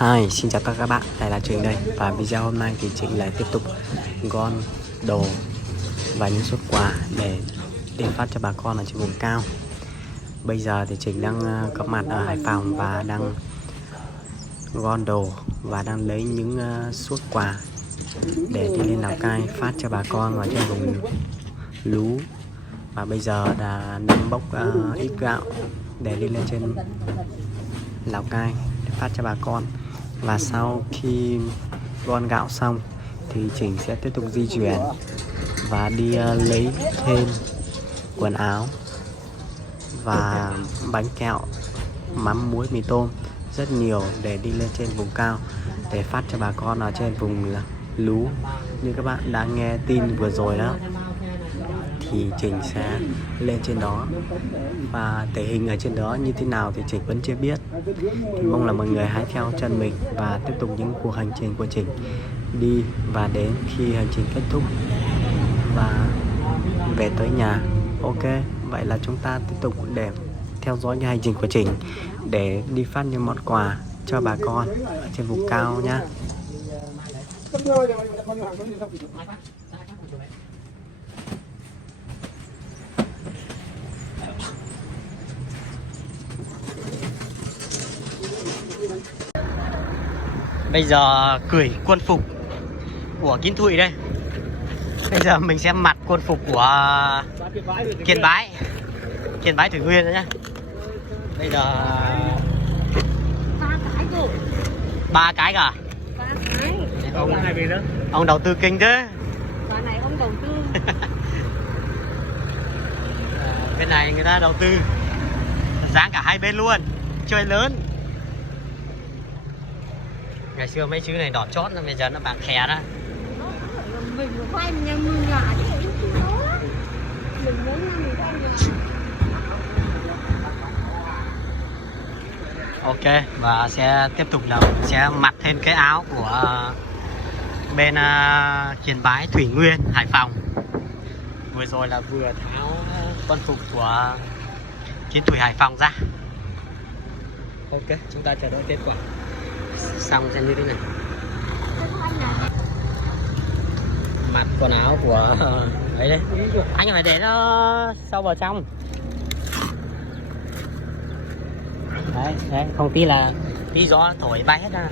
Hi, xin chào tất cả các bạn, lại là Trình đây. Và video hôm nay thì Trình lại tiếp tục gom đồ và những xuất quà để tiện phát cho bà con ở trên vùng cao. Bây giờ thì Trình đang có mặt ở Hải Phòng và đang gom đồ và đang lấy những suất quà để đi lên Lào Cai phát cho bà con ở trên vùng lú. Và bây giờ đang bốc ít gạo để đi lên trên Lào Cai để phát cho bà con. Và sau khi gom gạo xong thì Trình sẽ tiếp tục di chuyển và đi lấy thêm quần áo và bánh kẹo, mắm muối, mì tôm rất nhiều để đi lên trên vùng cao để phát cho bà con ở trên vùng lú. Như các bạn đã nghe tin vừa rồi đó, thì Trình sẽ lên trên đó và thể hình ở trên đó như thế nào thì Trình vẫn chưa biết. Thì mong là mọi người hãy theo chân mình và tiếp tục những cuộc hành trình của Trình đi, và đến khi hành trình kết thúc và về tới nhà. Ok, vậy là chúng ta tiếp tục để theo dõi cái hành trình của Trình để đi phát những món quà cho bà con ở trên vùng cao nhá. Bây giờ cởi quân phục của Kiến Thụy đây. Bây giờ mình sẽ mặc quân phục của Kiên Bái Thủy Nguyên nữa nhá. Bây giờ 3 cái cả. 3 cái. Ông đầu tư kinh thế. Bà này ông đầu tư. Bên này người ta đầu tư dáng cả hai bên luôn, chơi lớn. Ngày xưa mấy chữ này đỏ chót, bây giờ nó bạc khè đó. Mình quay mình mừng gà chứ mình muốn mình quay gà. Ok, và sẽ tiếp tục là sẽ mặc thêm cái áo của bên Kiên Bái Thủy Nguyên Hải Phòng. Vừa rồi là vừa tháo quân phục của Kiến Thụy Hải Phòng ra. Ok, chúng ta chờ đợi kết quả xong xem như thế này. Mặc quần áo của ấy đấy, anh phải để nó sâu vào trong. Đấy, không tí là tí gió thổi bay hết ra.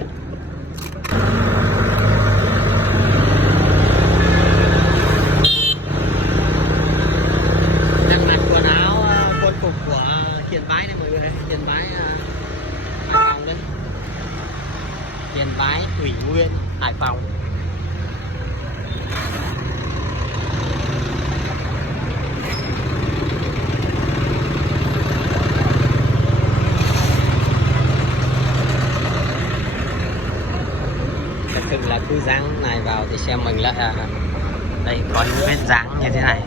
Đang mặc quần áo quân phục của Kiên Bái đây mọi người, Kiên Bái Hải Phòng đấy, Kiên Bái Thủy Nguyên Hải Phòng. Thực là cứ dáng này vào thì xem mình lại đây có những vết dáng như thế này,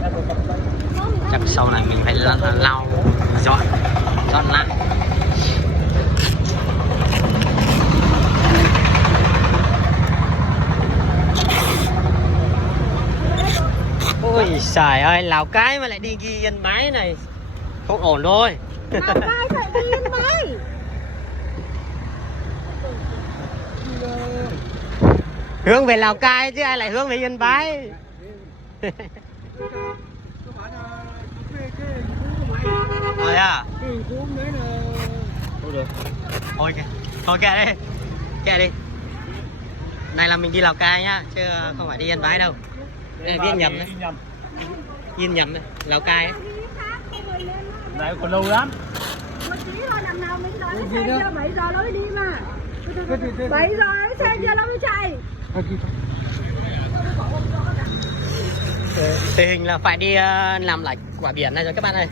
chắc sau này mình phải lau dọn lại. Ôi trời ơi, Lào Cai mà lại đi ghi Yên Bái này không ổn thôi. Lào Cai phải đi Yên Bái. Hướng về Lào Cai chứ ai lại hướng về Yên Bái. Rồi à? Không được. Thôi kệ đi. Này là mình đi Lào Cai nhá, chứ không phải đi Yên Bái đâu. Đây là viết nhầm đấy. Yên nhầm đấy, Lào Cai ấy. Đấy còn lâu lắm. Một tí thôi, đằng nào mình đón cái xe chưa 7 giờ nó mới đi mà. 7 giờ cái xe chưa nó mới chạy. Tình hình là phải đi làm lạch quả biển này rồi các bạn ơi.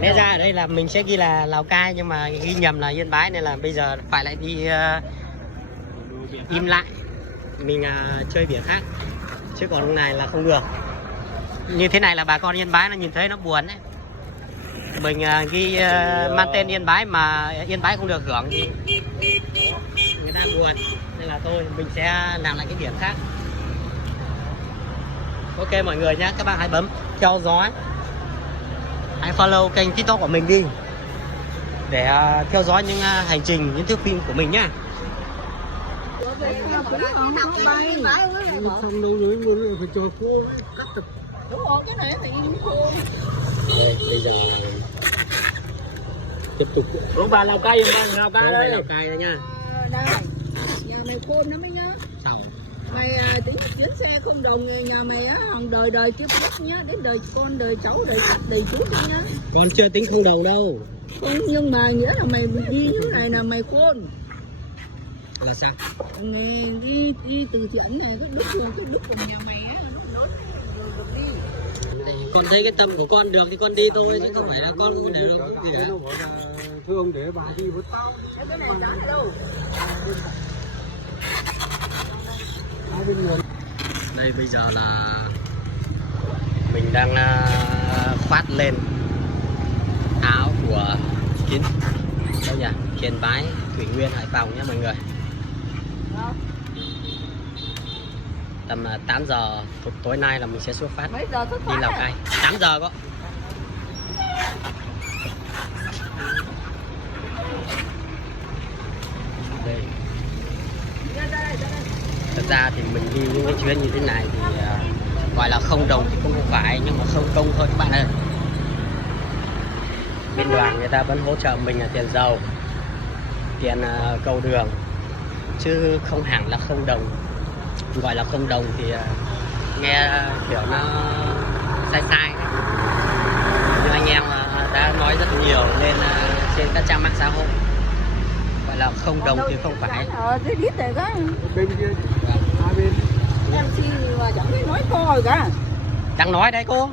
Lẽ ra ở đây là mình sẽ ghi là Lào Cai nhưng mà ghi nhầm là Yên Bái, nên là bây giờ phải lại đi im lại, mình chơi biển khác, chứ còn lúc này là không được. Như thế này là bà con Yên Bái nó nhìn thấy nó buồn đấy. Mình ghi mang tên Yên Bái mà Yên Bái không được hưởng thì người ta buồn, nên là thôi mình sẽ làm lại cái biển khác. Ok mọi người nhé, các bạn hãy bấm theo dõi, hãy follow kênh TikTok của mình đi. để theo dõi những hành trình, những thước phim của mình nhá. Xong đâu nữa muốn phải cho cô cắt được. Đúng rồi, cái này thì khô. Đây, bây giờ tiếp tục. Đúng bà Lào Cai, Lào Cai đây. Lào Cai đây nha. Đây, nhà mày khôn nó mới nhá. Sao? Mày tính chuyến xe không đồng người nhà mày á, hằng đời đời chưa biết nhá, đến đời con, đời cháu, đời cắt, đời chú đi nhá. Con chưa tính không đồng đâu. Không, nhưng mà nghĩa là mày đi như này là mày khôn. Là sao? Mày đi từ thiện này, cái đức của nhà mày á, lúc lớn rồi được đi. Con thấy cái tâm của con được thì con đi thôi, chứ không phải là con để được cái gì. Nó bảo là thương để bà đi với tao. Cái này giá ở đâu? Đây bây giờ là mình đang khoát lên áo của đâu nhỉ? Kiên Bái, Thủy Nguyên, Hải Phòng nhé mọi người. Tầm 8 giờ tối nay là mình sẽ xuất phát Mấy giờ xuất đi phát Lào à? Cai. 8 giờ có. Đây. Thật ra thì mình đi những cái chuyến như thế này thì gọi là không đồng thì cũng không phải, nhưng mà không công thôi các bạn ơi. Bên đoàn người ta vẫn hỗ trợ mình là tiền dầu, tiền cầu đường, chứ không hẳn là không đồng. Gọi là không đồng thì nghe kiểu nó sai sai đấy. Nhưng anh em đã nói rất nhiều lên trên các trang mạng xã hội, gọi là không đồng thì không phải. Thế biết rồi đó. Bên kia, hai bên. Em xin mà chẳng biết nói to rồi cả. Đang nói đấy cô.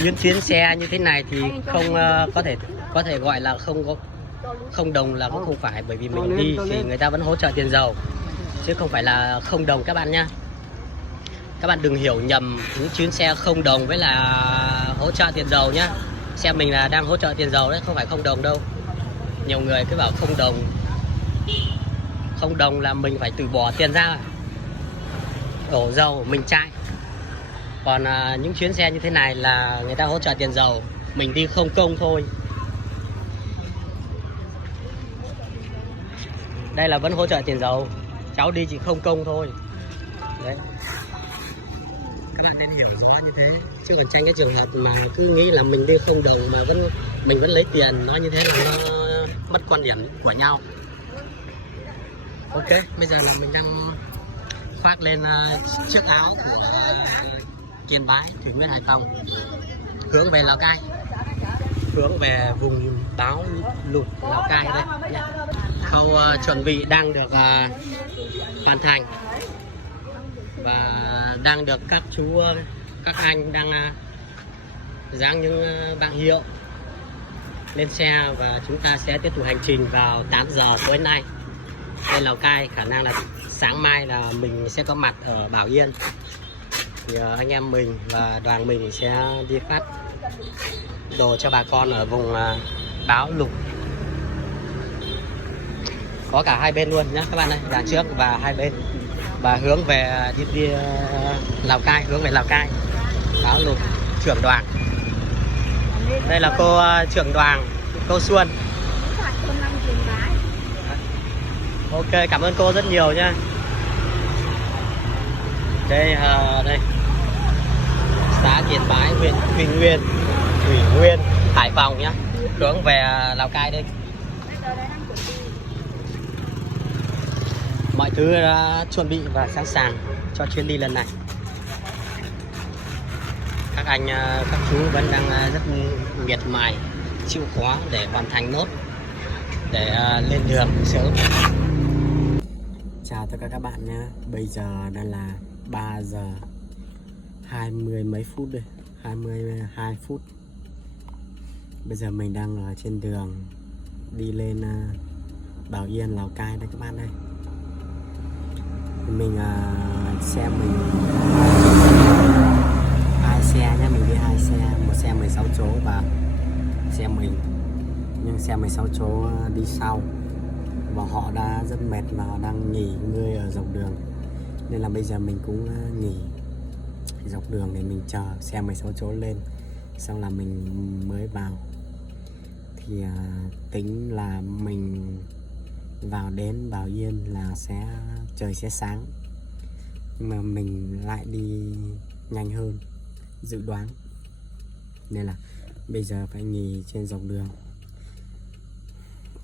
Những chuyến xe như thế này thì không có thể gọi là không đồng là cũng không phải, bởi vì mình đi thì người ta vẫn hỗ trợ tiền dầu, chứ không phải là không đồng các bạn nhá. Các bạn đừng hiểu nhầm những chuyến xe không đồng với là hỗ trợ tiền dầu nhá. Xe mình là đang hỗ trợ tiền dầu đấy, không phải không đồng đâu. Nhiều người cứ bảo không đồng. Không đồng là mình phải từ bỏ tiền ra, đổ dầu mình chạy. Còn những chuyến xe như thế này là người ta hỗ trợ tiền dầu, mình đi không công thôi. Đây là vẫn hỗ trợ tiền dầu, cháu đi chỉ không công thôi. Đấy. Các bạn nên hiểu rõ như thế, chứ còn tránh cái trường hợp mà cứ nghĩ là mình đi không đồng mà mình vẫn lấy tiền, nói như thế là nó mất quan điểm của nhau. Ok, bây giờ là mình đang khoác lên chiếc áo của Kiên Bái, Thủy Nguyên, Hải Phòng, hướng về Lào Cai, hướng về vùng báo lụt Lào Cai đây nhé. Khâu chuẩn bị đang được hoàn thành và đang được các chú, các anh đang dán những bảng hiệu lên xe, và chúng ta sẽ tiếp tục hành trình vào 8 giờ tối nay lên Lào Cai. Khả năng là sáng mai là mình sẽ có mặt ở Bảo Yên, thì anh em mình và đoàn mình sẽ đi phát đồ cho bà con ở vùng báo lụt. Có cả hai bên luôn nhé các bạn ơi, đằng trước và hai bên, và hướng về đi Lào Cai, hướng về Lào Cai báo lụt. Trưởng đoàn đây là cô trưởng đoàn, cô Xuân. Ok, cảm ơn cô rất nhiều nhé. Đây đây xã Kiên Bái, huyện Thủy Nguyên, Hải Phòng nhé, hướng về Lào Cai đây. Mọi thứ đã chuẩn bị và sẵn sàng cho chuyến đi lần này. Các anh, các chú vẫn đang rất miệt mài, chịu khó để hoàn thành nốt, để lên đường sớm. Chào tất cả các bạn nhé. Bây giờ đang là 3 giờ 20 mấy phút đây, 22 phút. Bây giờ mình đang ở trên đường đi lên Bảo Yên, Lào Cai đây các bạn đây. Mình xe mình 2 xe nhé, mình đi 2 xe, một xe 16 chỗ và xe mình, nhưng xe 16 chỗ đi sau, và họ đã rất mệt và họ đang nghỉ ngơi ở dọc đường, nên là bây giờ mình cũng nghỉ dọc đường để mình chờ xe 16 chỗ lên, xong là mình mới vào. thì tính là mình vào Yên là trời sẽ sáng, nhưng mà mình lại đi nhanh hơn dự đoán, nên là bây giờ phải nghỉ trên dọc đường.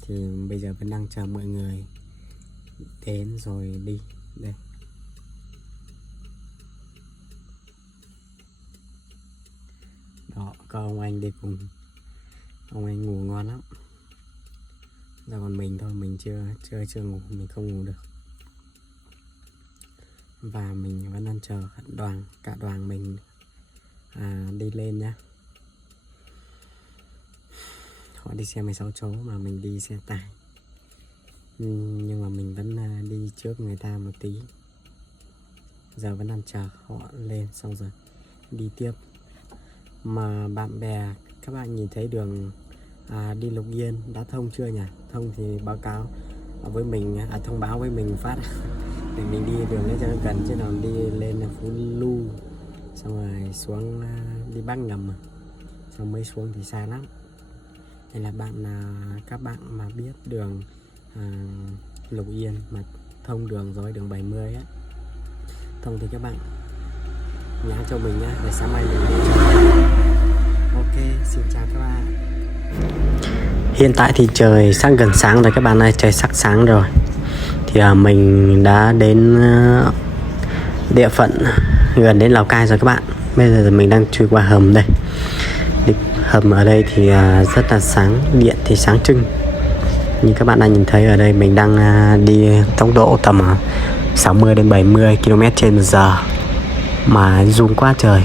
Thì bây giờ vẫn đang chờ mọi người đến rồi đi. Đây, đó, có ông anh đi cùng. Ông anh ngủ ngon lắm. Giờ còn mình thôi, mình chưa ngủ, mình không ngủ được. Và mình vẫn đang chờ cả đoàn mình đi lên nhá. Họ đi xe 16 chỗ mà mình đi xe tải, nhưng mà mình vẫn đi trước người ta một tí. Giờ vẫn đang chờ họ lên xong rồi đi tiếp. Mà bạn bè các bạn nhìn thấy đường đi Lục Yên đã thông chưa nhỉ? Thông thì báo cáo với mình, thông báo với mình phát để mình đi đường đấy cho nó gần, chứ nào đi lên là Phú Lu xong rồi xuống đi Bắc Ngầm mà xong mới xuống thì xa lắm. Nên là các bạn mà biết đường Lục Yên mà thông đường rồi, đường 70 á, thông thì các bạn nhắn cho mình nhá, để sáng mai mình đi cho. Ok, xin chào các bạn. Hiện tại thì trời sắp gần sáng rồi các bạn ơi, trời sắp sáng rồi. Thì mình đã đến địa phận gần đến Lào Cai rồi các bạn. Bây giờ mình đang chui qua hầm đây. Hầm ở đây thì rất là sáng, điện thì sáng trưng. Như các bạn đang nhìn thấy ở đây mình đang đi tốc độ tầm 60 đến 70 km/h mà rung quá trời.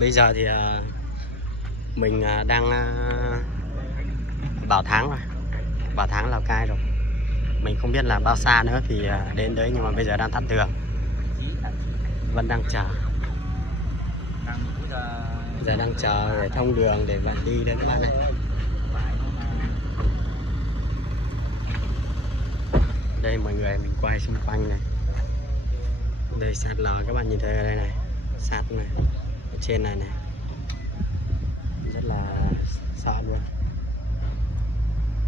Bây giờ thì mình đang Bảo Thắng Lào Cai rồi. Mình không biết là bao xa nữa thì đến đấy, nhưng mà bây giờ đang tắt đường, vẫn đang chờ. Giờ đang chờ để thông đường để bạn đi đến các bạn này. Đây mọi người, mình quay xung quanh này. Đây sạt lở các bạn nhìn thấy ở đây này, sạt này ở trên này này, rất là sợ luôn.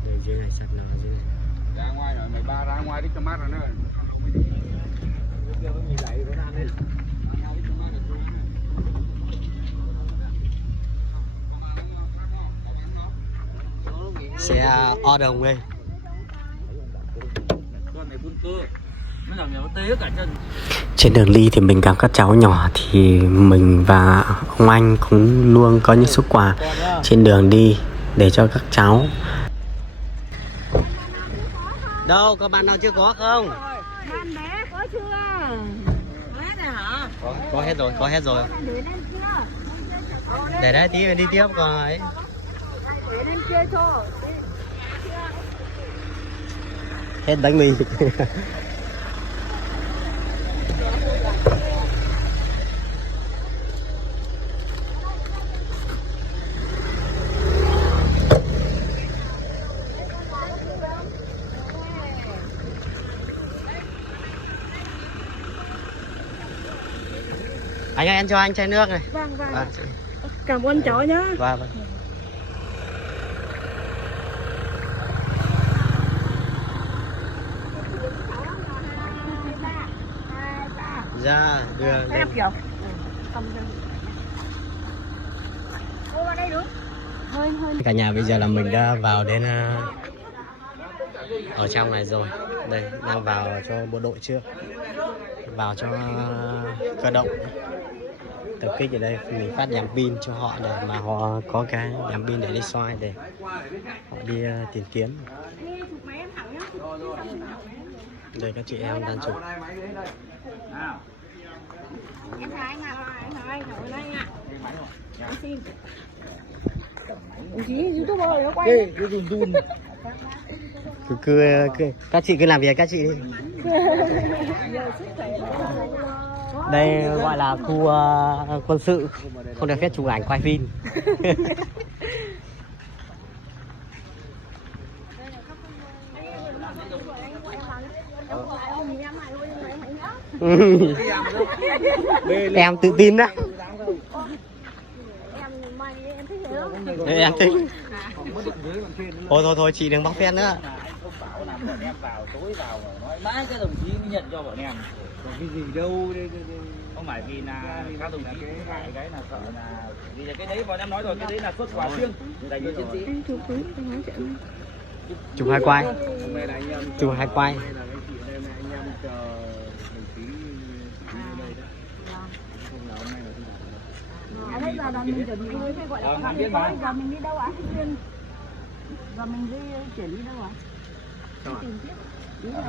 Đây dưới này sạt lở dưới này. Ra ngoài rồi, mày ba ra ngoài đi cho mát rồi nữa. Xe o đồng đây. Trên đường đi thì mình gặp các cháu nhỏ, thì mình và ông anh cũng luôn có những suất quà trên đường đi để cho các cháu. Đâu, có bạn nào chưa có không? Bạn bé có chưa? Hết rồi hả? Có hết rồi. Để đấy tí đi tiếp rồi. Để lên kia cho. Hết bánh mì. Anh ơi, anh cho anh chai nước này. Vâng. Cảm ơn cháu nhá. Vâng. Ra đường đây. Kiểu. Cô vào đây đúng. Hơi. Cả nhà bây giờ là mình đã vào đến ở trong này rồi. Đây, đang vào cho bộ đội trước, vào cho cơ động tập kích ở đây. Mình phát đèn pin cho họ để mà họ có cái đèn pin để đi soi, để họ đi tìm kiếm. Đây các chị em đang chụp. Em thấy anh ạ, ngồi đây ạ. Em xin. YouTuber nó quay. Các chị cứ làm việc các chị đi. Đây gọi là khu quân sự, không được phép chụp ảnh quay phim. của em vào đi. Em gọi ông nhìn em này thôi nhưng mà em mạnh nhá. Em tự tin đó. Em mày em thích thế không? Em thích. Thôi chị đừng bóc phen nữa. Không bảo là bọn em vào tối vào mà nói mãi các đồng chí mới nhận cho bọn em. Còn cái gì đâu đây. Không phải vì là các đồng chí ngại cái là sợ là vì là cái đấy bọn em nói rồi, cái đấy là xuất quà riêng dành cho chiến sĩ. Chụp hai quay. Chụp hai quay. Đấy giờ mình chuẩn bị thôi, gọi là giờ mình đi đâu ạ? Giờ mình đi chuyển đi đâu ạ?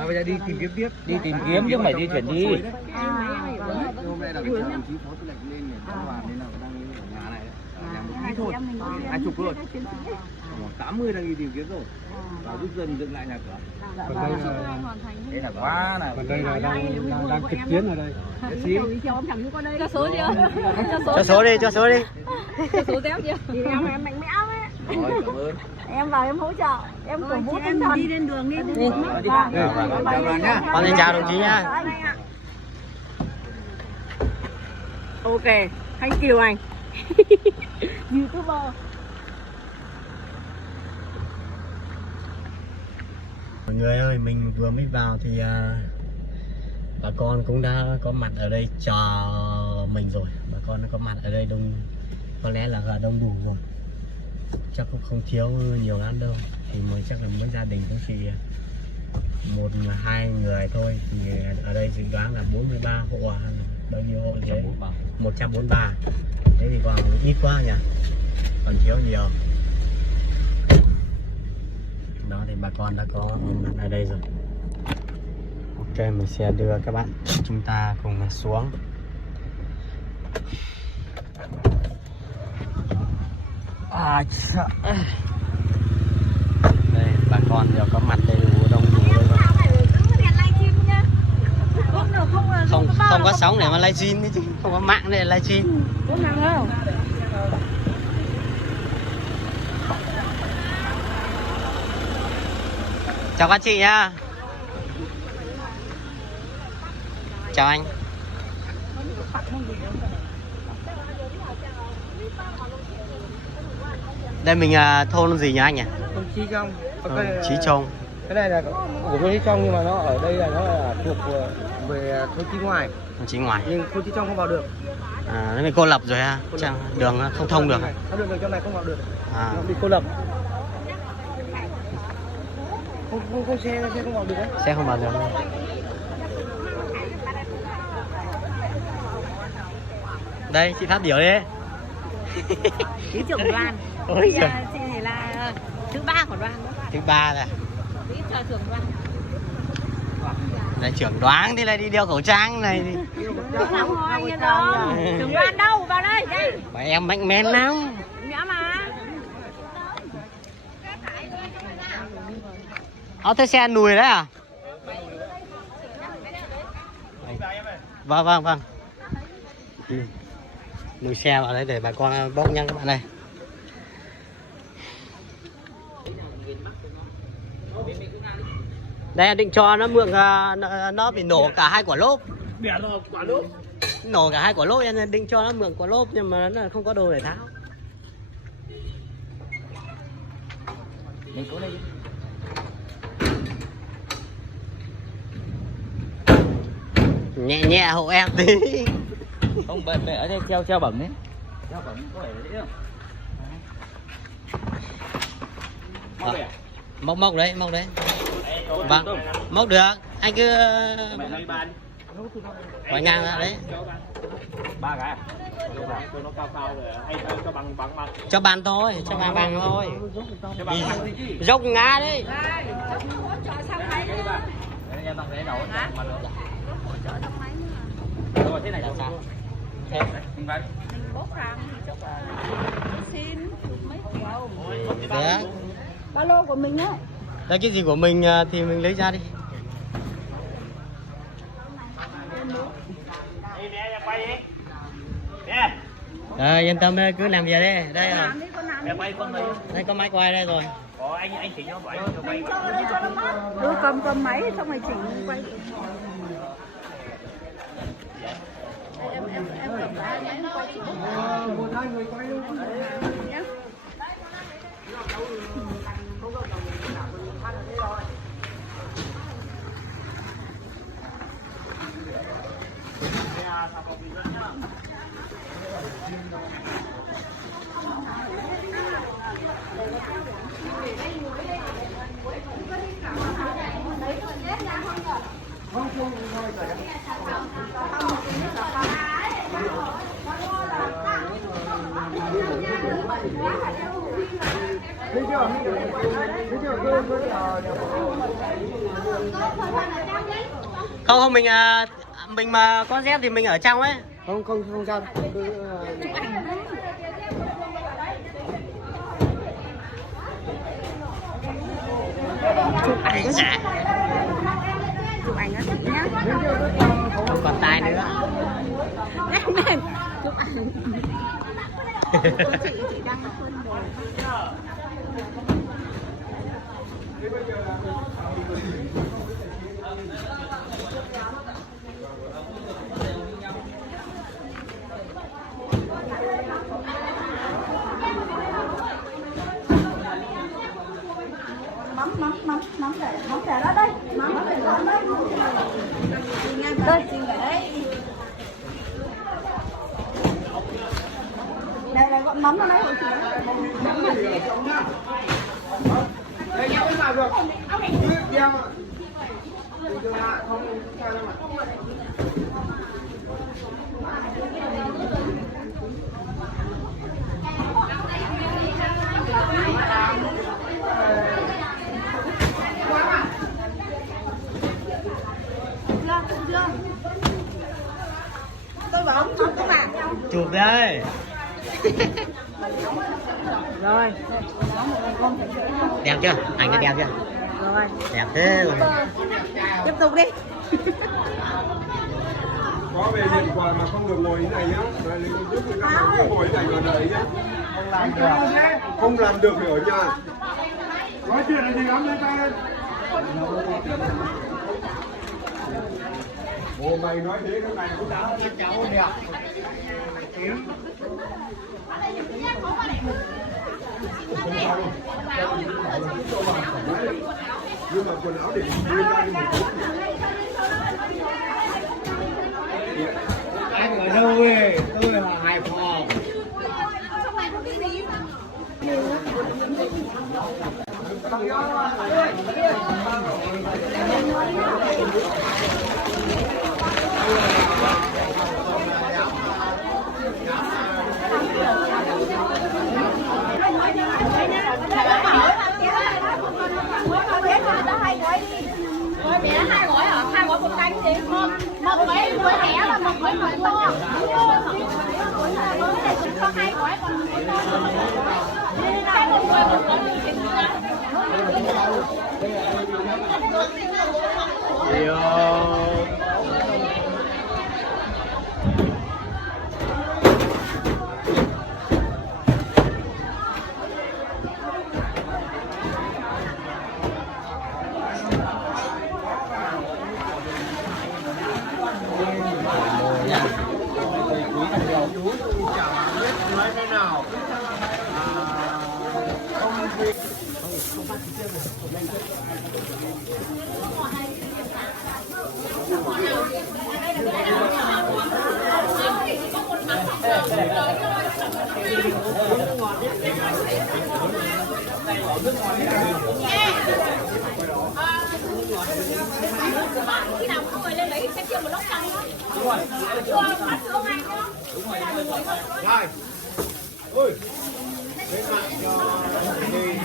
Bây giờ đi tìm kiếm tiếp. Đi tìm kiếm chứ không phải đi chuyển đi. Hôm nay là cái đồng chí phó tư lệnh lên để đón đoàn nên là đang ở nhà này đấy. Nhà một ít thôi. 20 rồi. 80 đang đi tìm kiếm rồi. Và giúp dân dựng lại nhà cửa. Đây là quá này. Còn đây là đang trực chiến ở đây. Cho số chưa? Cho số đi. Cho số tép chưa? Thì em mạnh mẽ ấy. Rồi, cảm ơn. Em vào em hỗ trợ, em cổ vũ tinh thần. Đi lên đường đi. Con xin chào đồng chí nha. Ok, thank you anh. YouTuber. Mọi người ơi, mình vừa mới vào thì bà con cũng đã có mặt ở đây chờ mình rồi. Bà con đã có mặt ở đây đông, có lẽ là đông đủ rồi. Chắc cũng không thiếu nhiều lắm đâu. Thì mới chắc là mỗi gia đình cũng chỉ 1-2 người thôi. Thì ở đây dự đoán là 43 hộ, bao nhiêu hộ thế? 143. Thế thì còn ít quá nhỉ, còn thiếu nhiều. Đó thì bà con đã có mặt ở đây rồi. Ok, mình sẽ đưa các bạn chúng ta cùng xuống. Đây bà con đều có mặt đầy đủ, đông đủ đây rồi. Không có sóng để mà livestream chứ, không có mạng để livestream. Chào các chị nhá. Chào anh. Đây mình thôn gì nhỉ anh nhỉ? Thôn Chí Trong. Chí Trong. Cái này là của thôn Chí Trong nhưng mà nó ở đây là nó là thuộc về thôn Chí Ngoài. Thôn Chí Ngoài. Nhưng thôn Chí Trong không vào được. Nó bị cô lập rồi ha. Chẳng đường không thông được. Nó đường trong này không vào được. Nó bị cô lập. Không xe không vào được đấy. Xe không vào được. Đây chị phát biểu đi. Chị trưởng đoàn. Ôi Chị này là thứ 3 của đoàn. Thứ 3 rồi. Trưởng đoàn. Đây trưởng đoàn thì lại đi đeo khẩu trang này. Không thôi yên đâu. Trưởng đoàn đâu, vào đây. Đây. Mà em mạnh mẽ lắm. Nhã mà. Thế xe nùi đấy à? Vâng. Nùi xe vào đấy để bà con bóc nha các bạn này. Đây em định cho nó mượn, nó bị nổ cả 2 quả lốp. Nổ cả 2 quả lốp, em định cho nó mượn quả lốp nhưng mà nó không có đồ để tháo. Nhẹ hộ em tí. Không, bệ ở đây treo bẩm đấy. Treo bẩm có phải đấy không? Móc đấy. Vâng, móc được. Anh cứ hỏi ngang ra đấy. 3 cái à? Cho nó cao rồi hay cho bằng mặt. Cho bàn thôi, cho bằng thôi. Dốc ngã đấy. Em bằng đấy đầu mà được. Rồi thế này là sao? Thế mình vào. Bốc hàng chốc xin mấy kiểu. Được. Ba lô của mình ấy. Đây cái gì của mình thì mình lấy ra đi. Yên tâm đây, cứ làm việc đi. Đây là Em quay con này. đây có máy quay đây rồi. Có anh chỉ cho anh cho quay. Cứ có cầm máy xong rồi chỉnh quay. Em cầm máy em quay chỉnh. Một hai người quay luôn. Nhá. Không mình mà có dép thì mình ở trong ấy. Không sao. Chụp ảnh đó nhá. Không còn tay nữa. Em chụp ảnh. Chị đang phân đồ. Mắm để đó đây. Mắm để đó đây. Đây, xin để. Đây gọi mắm vào đây hội chị. Đây nhau không vào được. Đeo. Đừng hạ không sao đâu mà. Tôi bảo ông chụp các bạn. Chụp đây. Rồi. Đẹp chưa? Ảnh đẹp chưa? Rồi. Đẹp thế rồi. Tiếp tục đi. Có về nhận quà mà không được ngồi như này nhá. Rồi trước khi các bạn ngồi như này rồi đợi nhá. Không làm được thì ở nhà. Nói chuyện là gì lắm lên tay lên. Ồ mày nói thế cái này cũng đáo các cháu đẹp. Nhưng mà quần áo để đưa ra đi một chút. Anh ở đâu về? Tôi là Hải Phòng. Hai gói hả? Hai gói một canh gì? Một gói bé và một gói to. Có hai gói còn một gói to. Hai một gói một gói khi nào có người lên lấy sẽ kêu một lốc xăng đó. Đúng rồi. Bắt luôn anh đó. Đúng rồi. Rồi. Ôi. Thế mạng cho đi.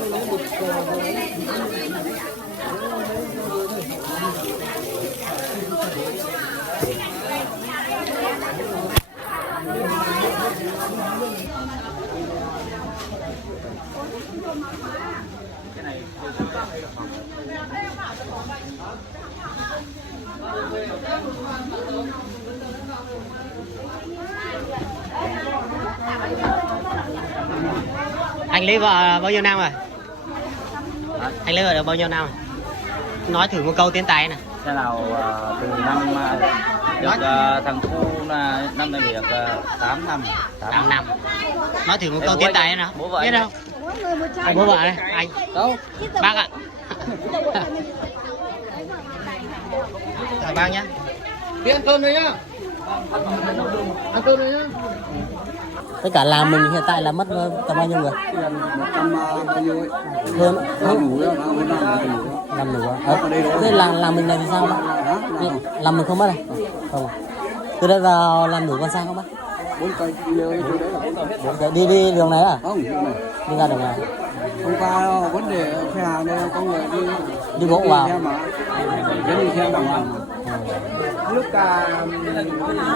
Hãy subscribe cho kênh Ghiền Mì Gõ để không bỏ lỡ những video hấp dẫn. Cái này Anh lấy vợ bao nhiêu năm rồi? Anh lấy vợ được bao nhiêu năm rồi? Nói thử một câu tiến tài này. Thế nào từ năm được thằng Thu là năm nay được 8 năm. 8 năm. Nói thử một câu tiến tài nào. Bố vợ biết anh không? Bố vợ này, anh. Đâu? Bác ạ. Chào bác nhé. Đi ăn cơm đấy nhá. Ăn cơm đấy nhá. Tất cả làng mình hiện tại là mất tầm bao nhiêu người? Hơn làm đủ á. Thế làng mình này thì sao bác? Làm mình không mất này? Không. Từ đây vào làm đủ con sao không bác? 4 cây đi đường này à? Không, Đi ra đường này. hôm qua vấn đề xe hàng đây có người Đi bộ vào. đi xe bằng hàng. Lúc cháu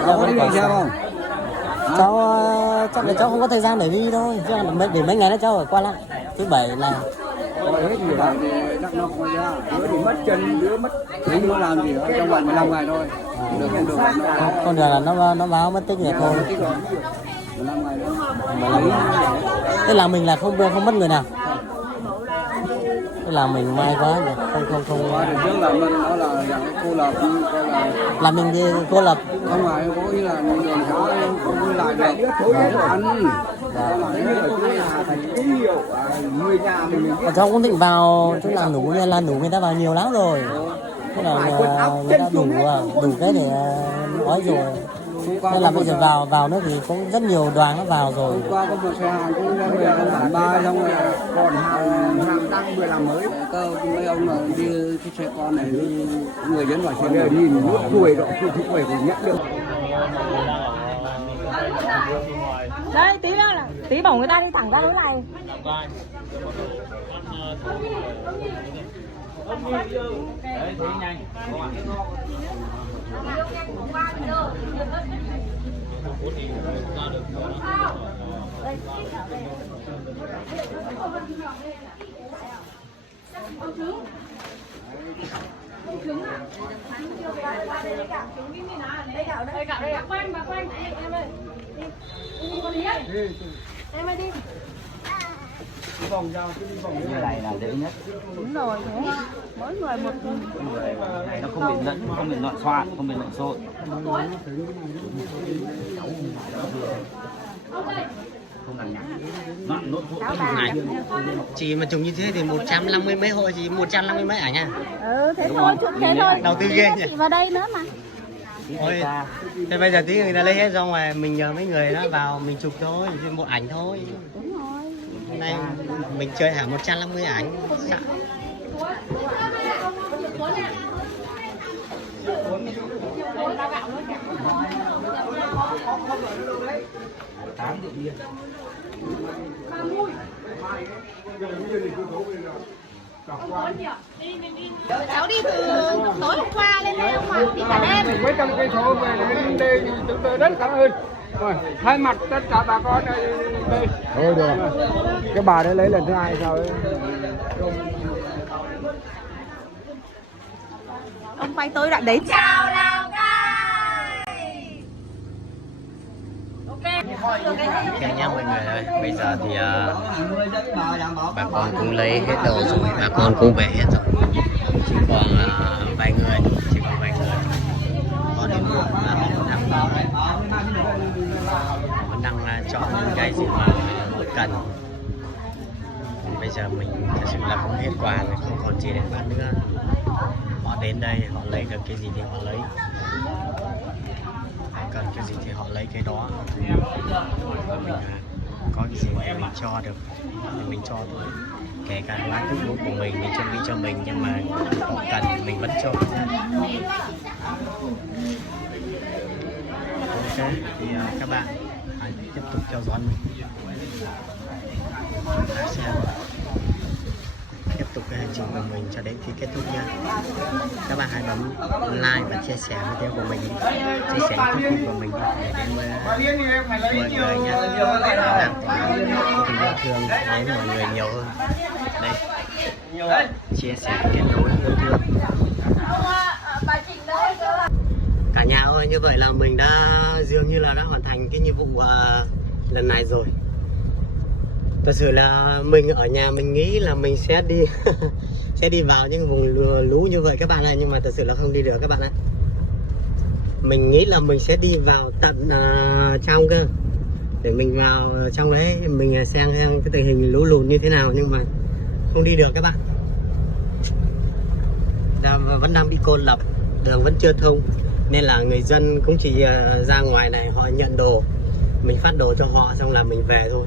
có đi xe không? Chắc là cháu không có thời gian để đi thôi, chứ để mấy ngày nữa cháu phải qua lại. Thứ bảy là Hết nhiều bạn thì chắc nó không ra. Đứa thì mất chân, đứa mất tính nó làm gì ở trong vòng 15 ngày thôi. Được không được. con đường là nó báo mất tích rồi thôi. 15 ngày nữa. Thế là mình là không mất người nào. Thế là mình may quá rồi, không. Được trước là mình nó là dạng cô lập, Là mình đi cô lập. không phải có ý là đường xá không đi lại được. Ăn. Người nhà mình Cháu cũng định vào chỗ làm đủ nên là đủ người ta vào nhiều lắm rồi. Thế là người ta đủ cái để nói rồi. Nên là bây giờ vào nữa thì cũng rất nhiều đoàn nó vào rồi. hôm qua có một xe hàng cũng ra về trong bản 3 xong rồi còn hàng tăng vừa làm mới cơ mấy ông là đi cái xe con này người dẫn vào xe này nhìn nước tuổi rồi thì tuổi thì nhắc được. Đây tí nữa là tí bảo người ta đi thẳng ra lối này. đấy thấy nhanh. Em ơi đi. Như này là dễ nhất. Đúng rồi, thế. Mỗi người một Người này nó không bị lẫn, không bị loạn xoạn, không bị lộn xộn. Không làm nhạc. Loạn lộn xộn Này. Chỉ mà trùng như thế thì 150 mấy hộ, chỉ 150 mấy ảnh nha. thế thôi, chút thế thôi. Đầu tư ghê nhỉ. Chị vào đây nữa mà. Ôi, thế bây giờ tí người ta lấy hết ra ngoài, mình nhờ mấy người đó vào mình chụp thôi, một ảnh thôi. Đúng rồi. Hôm nay mình chơi hả 150 ảnh. Sao? Cháu đi từ tối hôm qua lên đây không ạ? Đi cả đêm. Mấy trăm cây số về đến đây thì chúng tôi rất cảm ơn. Rồi, thay mặt tất cả bà con đây. Thôi được. Cái bà đấy lấy lần thứ hai sao ấy. Ông quay tôi đoạn đấy. Chào Lào Ok nha mọi người ơi, bây giờ thì bà con cũng lấy hết đồ rồi, bà con cũng về hết rồi, chỉ còn vài người, còn đến muộn là mình đang chọn những cái gì mà mình cần. Bây giờ mình thật sự là không hết quà rồi, không còn gì để bán nữa. Họ đến đây họ lấy được cái gì thì họ lấy, cần cái gì thì họ lấy cái đó, và mình có cái gì để mình cho được thì mình cho thôi. Kể cả quán thức uống của mình chuẩn bị cho mình, nhưng mà họ cần mình vẫn cho. Ok, thì các bạn hãy tiếp tục theo dõi mình. Chúng ta sẽ tiếp tục cái hành trình của mình cho đến khi kết thúc nha. Các bạn hãy bấm like và chia sẻ video của mình, chia sẻ YouTube của mình để đến với mọi người nha. Làm tình yêu thương đến mọi người nhiều hơn. Đây, chia sẻ kết nối yêu thương. Cả nhà ơi, như vậy là mình dường như là đã hoàn thành cái nhiệm vụ lần này rồi. Thật sự là mình ở nhà mình nghĩ là mình sẽ đi sẽ đi vào những vùng lũ như vậy các bạn ơi, nhưng mà thật sự là không đi được các bạn ạ. Mình nghĩ là mình sẽ đi vào tận trong cơ, để mình vào trong đấy mình xem cái tình hình lũ lụt như thế nào, nhưng mà không đi được các bạn. Vẫn đang bị cô lập, đường vẫn chưa thông, nên là người dân cũng chỉ ra ngoài này họ nhận đồ, mình phát đồ cho họ xong là mình về thôi.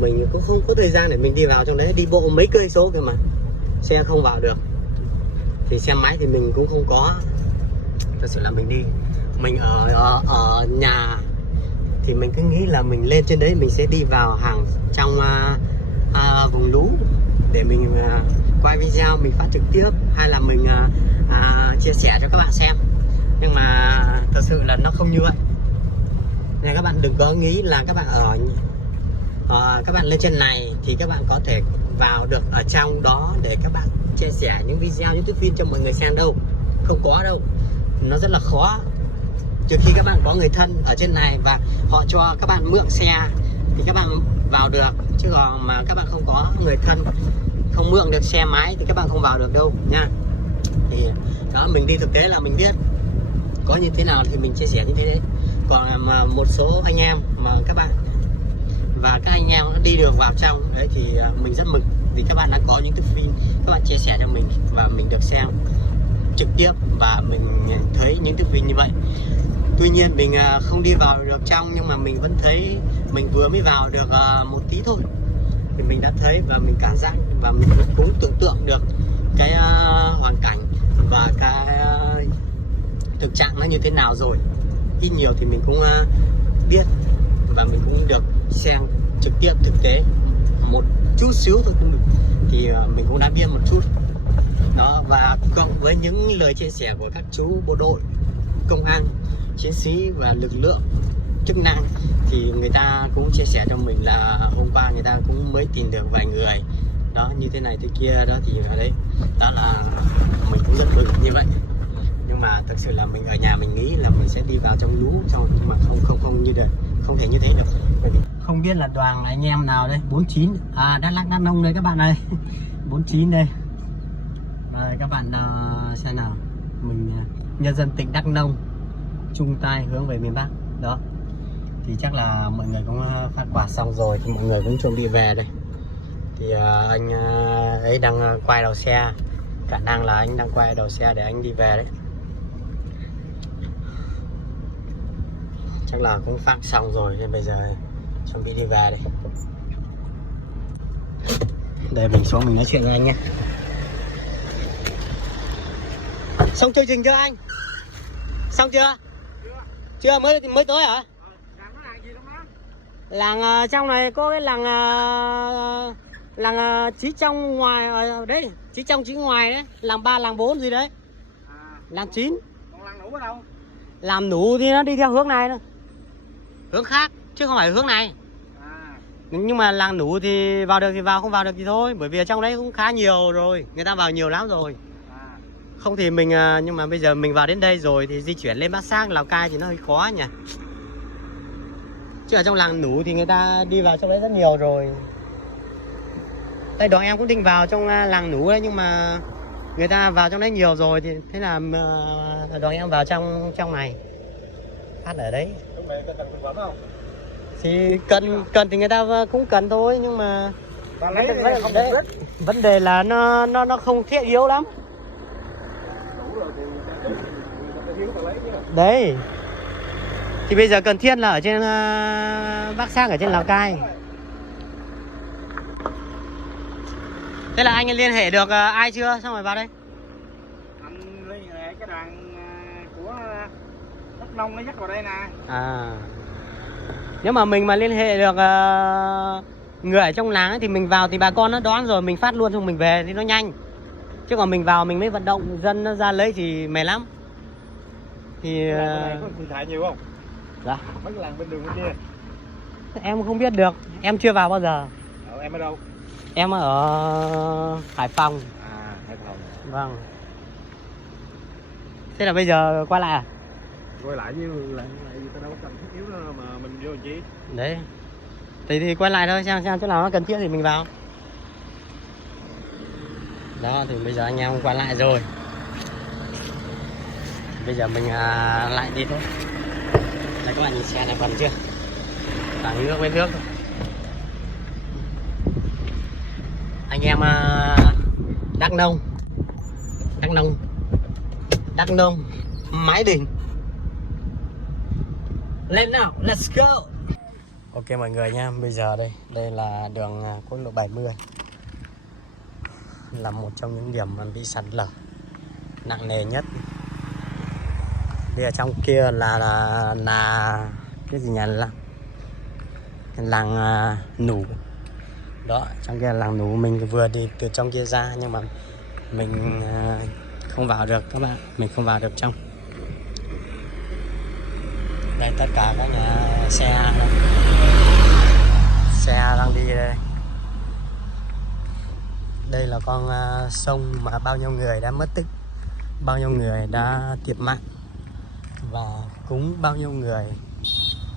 Mình cũng không có thời gian để mình đi vào trong đấy, đi bộ mấy cây số kìa mà xe không vào được, thì xe máy thì mình cũng không có. Thật sự là mình đi, mình ở nhà thì mình cứ nghĩ là mình lên trên đấy mình sẽ đi vào hàng trong vùng lũ để mình quay video, mình phát trực tiếp, hay là mình chia sẻ cho các bạn xem. Nhưng mà thật sự là nó không như vậy, nên các bạn đừng có nghĩ là các bạn các bạn lên trên này thì các bạn có thể vào được ở trong đó để các bạn chia sẻ những video, những thước phim cho mọi người xem đâu. Không có đâu, nó rất là khó. Trừ khi các bạn có người thân ở trên này và họ cho các bạn mượn xe thì các bạn vào được, chứ còn mà các bạn không có người thân, không mượn được xe máy thì các bạn không vào được đâu nha. Thì đó, mình đi thực tế là mình biết có như thế nào thì mình chia sẻ như thế đấy. Còn mà một số anh em mà các bạn và các anh em đi được vào trong đấy thì mình rất mừng, vì các bạn đã có những thước phim các bạn chia sẻ cho mình và mình được xem trực tiếp và mình thấy những thước phim như vậy. Tuy nhiên mình không đi vào được trong, nhưng mà mình vẫn thấy, mình vừa mới vào được một tí thôi thì mình đã thấy và mình cảm giác và mình cũng tưởng tượng được cái hoàn cảnh và cái thực trạng nó như thế nào rồi. Ít nhiều thì mình cũng biết và mình cũng được xem trực tiếp thực tế một chút xíu thôi cũng được, thì mình cũng đã biết một chút đó. Và cộng với những lời chia sẻ của các chú bộ đội, công an, chiến sĩ và lực lượng chức năng thì người ta cũng chia sẻ cho mình là hôm qua người ta cũng mới tìm được vài người đó, như thế này thế kia đó, thì ở đây đó là mình cũng rất mừng như vậy. Nhưng mà thực sự là mình ở nhà mình nghĩ là mình sẽ đi vào trong lũ trong, nhưng mà không như được, không thể như thế được. Không biết là đoàn anh em nào đây, 49 Đắk Lắk Đắk Nông đây các bạn ơi. 49 đây. Rồi các bạn xem nào, mình nhân dân tỉnh Đắk Nông chung tay hướng về miền Bắc đó. Thì chắc là mọi người cũng phát quà xong rồi thì mọi người cũng chuẩn bị về đây. Thì anh ấy đang quay đầu xe, khả năng là anh đang quay đầu xe để anh đi về đấy. Chắc là cũng phát xong rồi nên bây giờ chuẩn bị đi về đây. Đây mình xuống mình nói chuyện với anh nhé. Xong chương trình chưa anh? Xong chưa? Chưa, mới tới hả? Làng trong này có cái làng Chí Trong ngoài ở đấy, Chí Trong Chí Ngoài đấy, làng 3 làng 4 gì đấy. Làng 9. Còn làng Nủ ở đâu? Làm Nủ thì nó đi theo hướng này thôi. Hướng khác chứ không phải hướng này. Nhưng mà làng Nủ thì vào được thì vào, không vào được thì thôi, bởi vì ở trong đấy cũng khá nhiều rồi, người ta vào nhiều lắm rồi. Không thì mình, nhưng mà bây giờ mình vào đến đây rồi thì di chuyển lên Bát Sát, Lào Cai thì nó hơi khó nhỉ. Chứ ở trong làng Nủ thì người ta đi vào trong đấy rất nhiều rồi. Đây đoàn em cũng định vào trong làng Nủ đấy, nhưng mà người ta vào trong đấy nhiều rồi thì thế là đoàn em vào trong này phát ở đấy. Lúc này cần thực phẩm không? Thì cần thì người ta cũng cần thôi, nhưng mà vấn đề là nó không thiết yếu lắm. Đấy. Thì bây giờ cần thiết là ở trên Bát Sát, ở trên Lào Cai. Thế là anh liên hệ được ai chưa? Xong rồi vào đây. Anh liên hệ cái đoàn của Đắk Nông nó dắt vào đây nè. Nếu mà mình mà liên hệ được người ở trong làng ấy, thì mình vào thì bà con nó đón rồi mình phát luôn xong mình về thì nó nhanh. Chứ còn mình vào mình mới vận động dân nó ra lấy thì mệt lắm. Thì có người thải nhiều không? Dạ. Mấy cái làng bên đường bên kia. Em không biết được, em chưa vào bao giờ. Em ở đâu? Em ở Hải Phòng. À, Hải Phòng. Vâng. Thế là bây giờ quay lại à? Quay lại như lại gì ta đâu cần thiết yếu đâu mà mình vô làm chi. Đấy. Thì quay lại thôi, xem chỗ nào nó cần thiết thì mình vào. Đó thì bây giờ anh em quay lại rồi. Bây giờ mình lại đi thôi. Đây các bạn nhìn xe này còn chưa? Tảng nước với nước thôi. Anh em Đắk Nông, Mái Đình. Lên nào, let's go. Ok mọi người nha, bây giờ đây là đường quốc lộ 70. Là một trong những điểm mà bị sạt lở nặng nề nhất. Đi ở trong kia là cái gì nhỉ, làng Nủ. Đó, trong kia là làng Nủ. Mình vừa đi từ trong kia ra nhưng mà mình không vào được các bạn, mình không vào được trong. Đây tất cả các nhà xe đang đi đây. Đây là con sông mà bao nhiêu người đã mất tích, bao nhiêu người đã thiệt mạng và cũng bao nhiêu người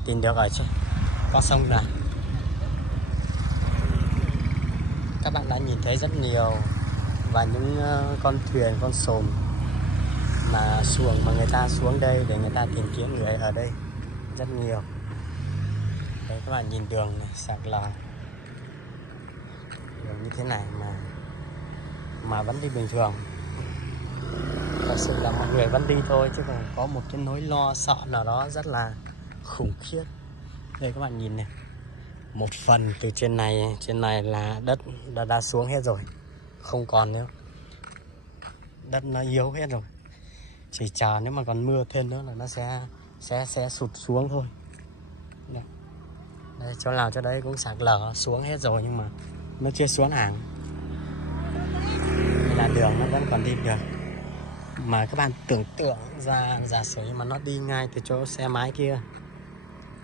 tìm được ở trên con sông này. Các bạn đã nhìn thấy rất nhiều và những con thuyền, con xuồng mà người ta xuống đây để người ta tìm kiếm người ở đây rất nhiều. Đấy các bạn nhìn đường này, sạt lở đường như thế này mà vẫn đi bình thường. Thật sự là mọi người vẫn đi thôi, chứ còn có một cái nỗi lo sợ nào đó rất là khủng khiếp. Đây các bạn nhìn này, một phần từ trên này là đất đã xuống hết rồi, không còn nữa, đất nó yếu hết rồi, chỉ chờ nếu mà còn mưa thêm nữa là nó sẽ sụt xuống thôi. Đây, chỗ nào cho đấy cũng sạt lở xuống hết rồi nhưng mà nó chưa xuống hẳn, là đường nó vẫn còn đi được. Mà các bạn tưởng tượng ra, giả sử mà nó đi ngay từ chỗ xe máy kia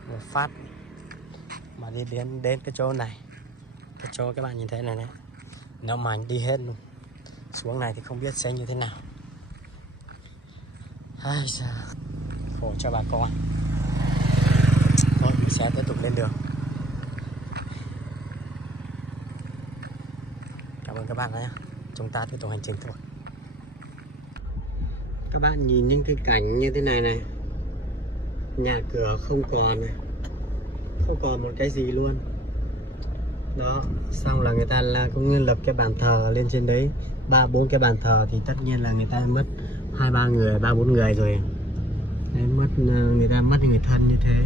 một phát mà đi đến cái chỗ này, cái chỗ các bạn nhìn thấy này này, nó mà đi hết luôn xuống này thì không biết sẽ như thế nào. Ai da, khổ cho bà con. Thôi mình sẽ tiếp tục lên đường. Cảm ơn các bạn nhé. Chúng ta tiếp tục hành trình thôi. Các bạn nhìn những cái cảnh như thế này này, nhà cửa không còn này, không còn một cái gì luôn. Đó, xong là người ta cũng lập cái bàn thờ lên trên đấy, 3-4 cái bàn thờ thì tất nhiên là người ta mất 2-3 người, 3-4 người rồi. Đấy, người ta mất người thân như thế.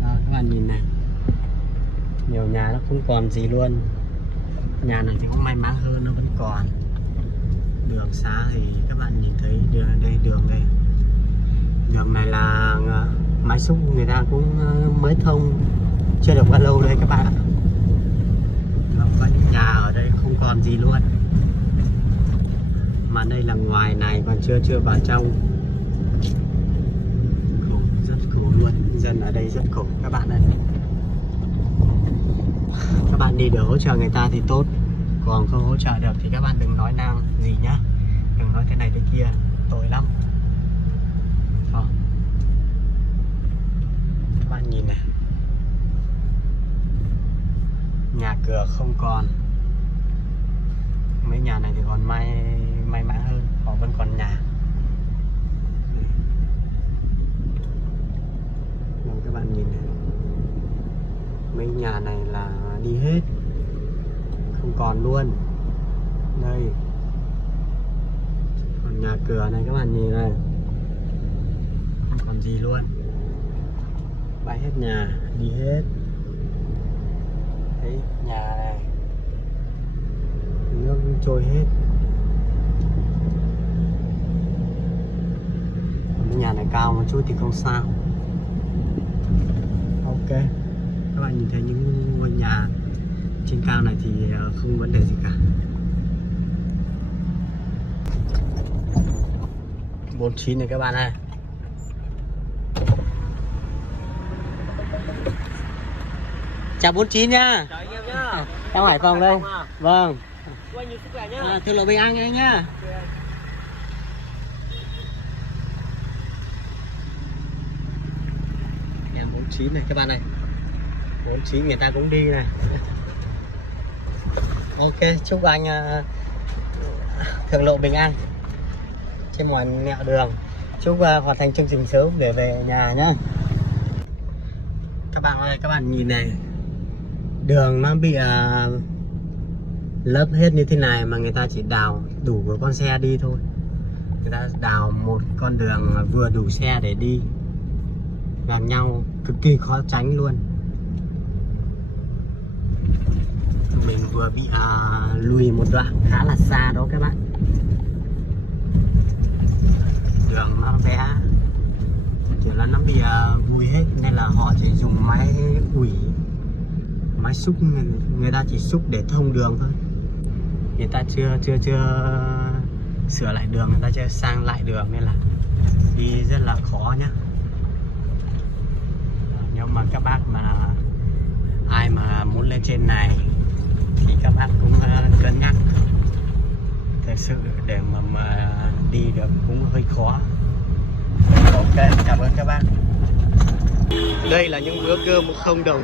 Đó, các bạn nhìn này, nhiều nhà nó không còn gì luôn. Nhà này thì cũng may mắn hơn, nó vẫn còn. Đường xá thì các bạn nhìn thấy đường đây. Đường này là máy xúc người ta cũng mới thông chưa được bao lâu đây các bạn. Có những nhà ở đây không còn gì luôn. Mà đây là ngoài này còn chưa vào trong. Khổ, rất khổ luôn. Dân ở đây rất khổ các bạn ơi. Các bạn đi được hỗ trợ người ta thì tốt, còn không hỗ trợ được thì các bạn đừng nói năng gì nhá, đừng nói thế này thế kia, tội lắm. Đó. Các bạn nhìn này, nhà cửa không còn. Mấy nhà này thì còn may mắn hơn, họ vẫn còn nhà. Đó, các bạn nhìn này, mấy nhà này là đi hết, không còn luôn. Đây, còn nhà cửa này các bạn nhìn này, không còn gì luôn, bay hết nhà, đi hết. Đấy, nhà này nước trôi hết. Còn nhà này cao một chút thì không sao. Ok, các bạn nhìn thấy những ngôi nhà trên cao này thì không vấn đề gì cả. 49 này các bạn ơi. Chào 49 nha. Chào anh em nhá. Em Hải Phòng đây. Vâng. Thưa lộ bình an anh nhá. Em 49 này các bạn này. 49 người ta cũng đi này. Ok, chúc anh thượng lộ bình an trên mọi nẻo đường. Chúc hoàn thành chương trình sớm để về nhà nhá. Các bạn ơi, các bạn nhìn này, đường nó bị lấp hết như thế này mà người ta chỉ đào đủ của con xe đi thôi. Người ta đào một con đường vừa đủ xe để đi gần nhau, cực kỳ khó tránh luôn. Mình vừa bị lùi một đoạn khá là xa đó các bạn. Đường nó bé, kiểu là nó bị vùi hết nên là họ chỉ dùng máy ủi, máy xúc, người ta chỉ xúc để thông đường thôi. Người ta chưa sửa lại đường, người ta chưa sang lại đường nên là đi rất là khó nhá. Nhưng mà các bác mà ai mà muốn lên trên này thì các bác cũng cân nhắc. Thực sự để mà đi được cũng hơi khó. Ok, cảm ơn các bác. Đây là những bữa cơm không đồng.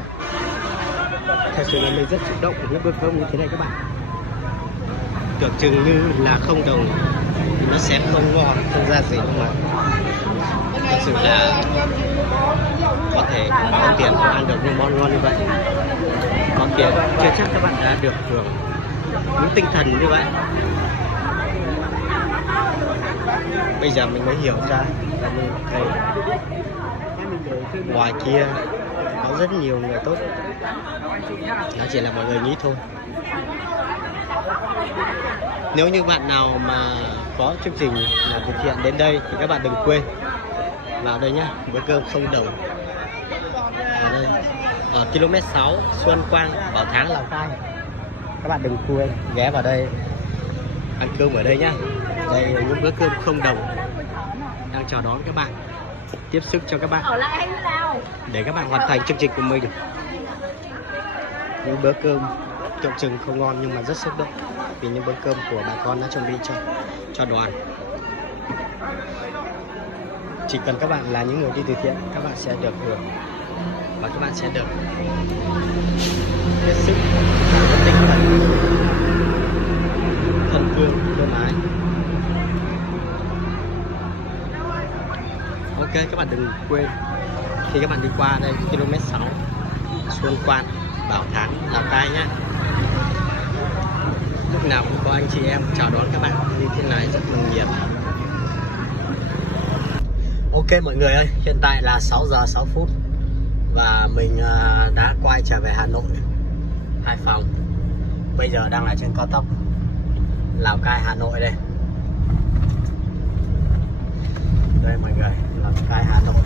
Thật sự là mình rất xúc động với những bữa cơm như thế này các bạn. Tưởng chừng như là không đồng nó sẽ không ngon, không ra gì nhưng mà thật sự là có thể có tiền không ăn được những món ngon như vậy. Có tiền chưa chắc các bạn đã được hưởng những tinh thần như vậy. Bây giờ mình mới hiểu ra là mình thấy ngoài kia có rất nhiều người tốt, nó chỉ là mọi người nghĩ thôi. Nếu như bạn nào mà có chương trình là thực hiện đến đây thì các bạn đừng quên vào đây nhá, bữa cơm không đồng ở đây ở km 6 Xuân Quang, Bảo Thắng, Lào Cai. Các bạn đừng quên ghé vào đây ăn cơm ở đây nhá. Đây là những bữa cơm không đồng đang chào đón các bạn, tiếp sức cho các bạn để các bạn hoàn thành chương trình của mình. Những bữa cơm trông chừng không ngon nhưng mà rất xúc động vì những bữa cơm của bà con đã chuẩn bị cho đoàn. Chỉ cần các bạn là những người đi từ thiện, các bạn sẽ được hưởng và các bạn sẽ được hết sức tinh thần thân thương ơn ái. Ok, các bạn đừng quên khi các bạn đi qua đây km 6 Xuân Quan, Bảo Thắng, Lào Cai nhé. Lúc nào cũng có anh chị em chào đón các bạn như thế này rất nồng nhiệt. Ok mọi người ơi, hiện tại là 6 giờ 6 phút và mình đã quay trở về Hà Nội, Hải Phòng. Bây giờ đang là trên cao tốc Lào Cai Hà Nội đây. Đây mọi người, Lào Cai Hà Nội.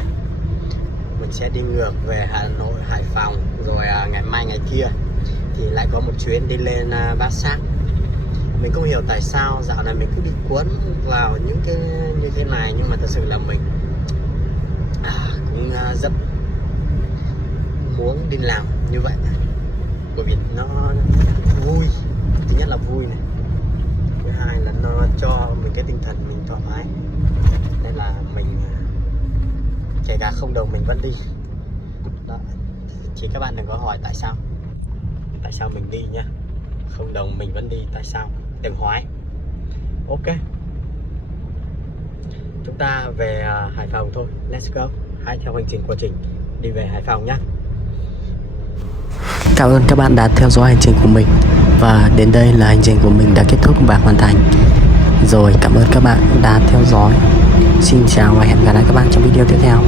Mình sẽ đi ngược về Hà Nội, Hải Phòng, rồi ngày mai ngày kia thì lại có một chuyến đi lên Bát Sát. Mình không hiểu tại sao dạo này mình cứ bị cuốn vào những cái như thế này, nhưng mà thật sự là mình cũng rất muốn đi làm như vậy bởi vì nó vui. Thứ nhất là vui này, thứ hai là nó cho mình cái tinh thần mình thoải mái, nên là mình kể cả không đồng mình vẫn đi đó. Chỉ các bạn đừng có hỏi tại sao mình đi nha, không đồng mình vẫn đi, tại sao đừng hỏi. Ok, chúng ta về Hải Phòng thôi, let's go. Hãy theo hành trình của Trình đi về Hải Phòng nhé. Cảm ơn các bạn đã theo dõi hành trình của mình, và đến đây là hành trình của mình đã kết thúc và hoàn thành rồi. Cảm ơn các bạn đã theo dõi. Xin chào và hẹn gặp lại các bạn trong video tiếp theo.